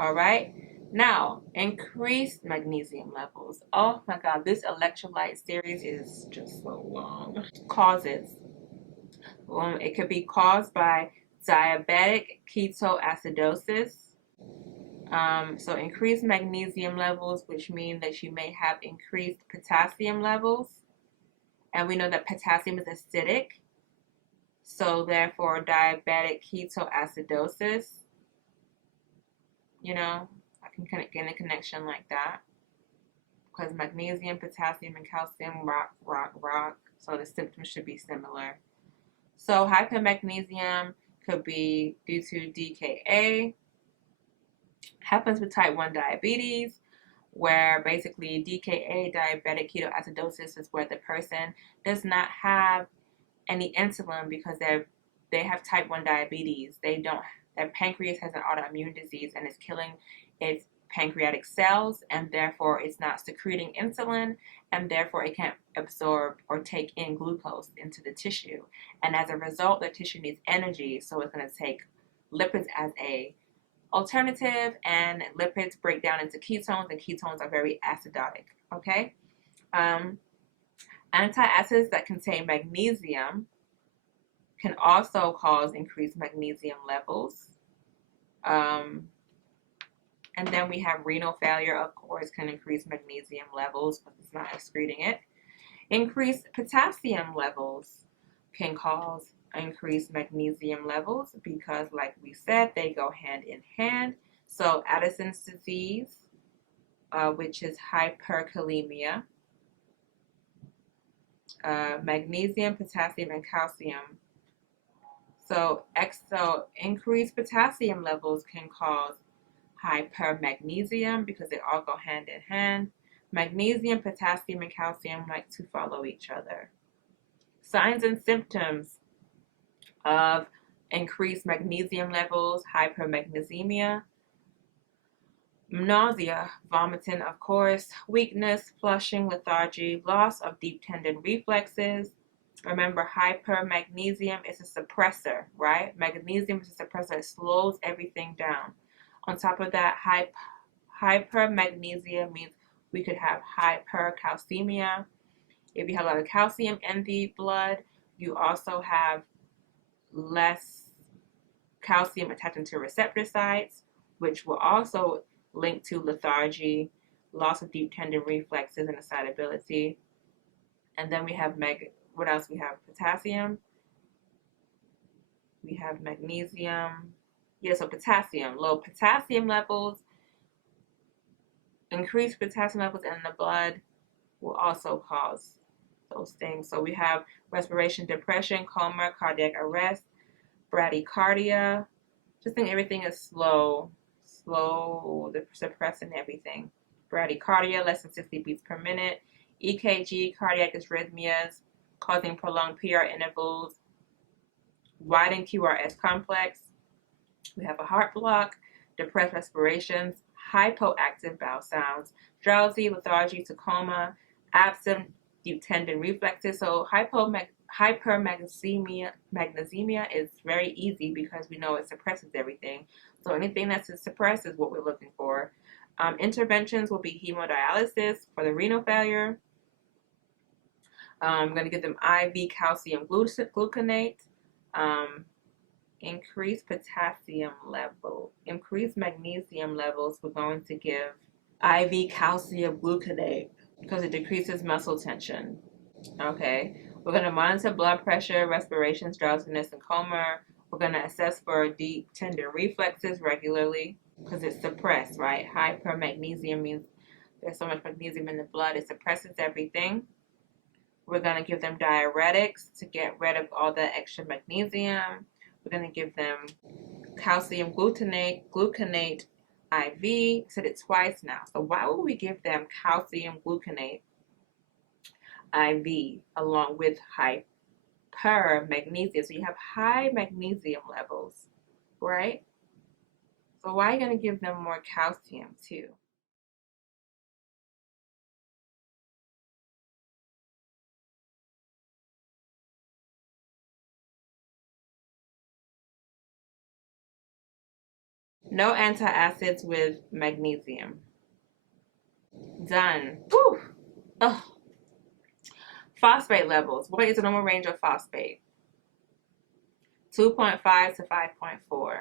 All right. Now, increased magnesium levels. Oh my God, this electrolyte series is just so long. Causes. It could be caused by diabetic ketoacidosis. So increased magnesium levels, which mean that you may have increased potassium levels. And we know that potassium is acidic. So therefore, diabetic ketoacidosis, I can get a connection like that. Because magnesium, potassium, and calcium rock. So the symptoms should be similar. So hypermagnesium could be due to DKA. Happens with type 1 diabetes, where basically DKA, diabetic ketoacidosis, is where the person does not have any insulin because they have type 1 diabetes. Their pancreas has an autoimmune disease and it's killing its pancreatic cells, and therefore it's not secreting insulin, and therefore it can't absorb or take in glucose into the tissue. And as a result, the tissue needs energy, so it's going to take lipids as a alternative, and lipids break down into ketones, and ketones are very acidotic. Okay. Antacids that contain magnesium can also cause increased magnesium levels. And then we have renal failure, of course, can increase magnesium levels because it's not excreting it. Increased potassium levels can cause increased magnesium levels because, like we said, they go hand in hand. So Addison's disease, which is hyperkalemia, magnesium, potassium, and calcium. So increased potassium levels can cause hypermagnesemia because they all go hand in hand. Magnesium, potassium, and calcium like to follow each other. Signs and symptoms of increased magnesium levels: hypermagnesemia, nausea, vomiting, of course, weakness, flushing, lethargy, loss of deep tendon reflexes. Remember, hypermagnesium is a suppressor, right? Magnesium is a suppressor. It slows everything down. On top of that, hypermagnesia means we could have hypercalcemia. If you have a lot of calcium in the blood, you also have less calcium attaching to receptor sites, which will also link to lethargy, loss of deep tendon reflexes, and excitability. And then we have what else? We have potassium. We have magnesium. Yeah, so potassium. Low potassium levels, increased potassium levels in the blood will also cause those things. So we have respiration depression, coma, cardiac arrest, bradycardia. Just think everything is slow, the suppressing everything. Bradycardia, less than 60 beats per minute. EKG, cardiac arrhythmias, causing prolonged PR intervals. Widened QRS complex. We have a heart block, depressed respirations, hypoactive bowel sounds, drowsy, lethargy, coma, absent deep tendon reflexes. So hypermagnesemia is very easy because we know it suppresses everything. So anything that's suppressed is what we're looking for. Interventions will be hemodialysis for the renal failure. I'm going to give them IV calcium gluconate. Increased potassium level, increased magnesium levels, we're going to give IV calcium gluconate because it decreases muscle tension. Okay, we're going to monitor blood pressure, respirations, drowsiness, and coma. We're going to assess for deep tendon reflexes regularly because it's suppressed, right? Hypermagnesium means there's so much magnesium in the blood, it suppresses everything. We're going to give them diuretics to get rid of all the extra magnesium. We're going to give them calcium gluconate IV. Said it twice now. So why would we give them calcium gluconate IV along with hypermagnesia? So you have high magnesium levels, right? So why are you going to give them more calcium too? No antacids with magnesium. Done. Whew. Ugh. Phosphate levels. What is the normal range of phosphate? 2.5 to 5.4.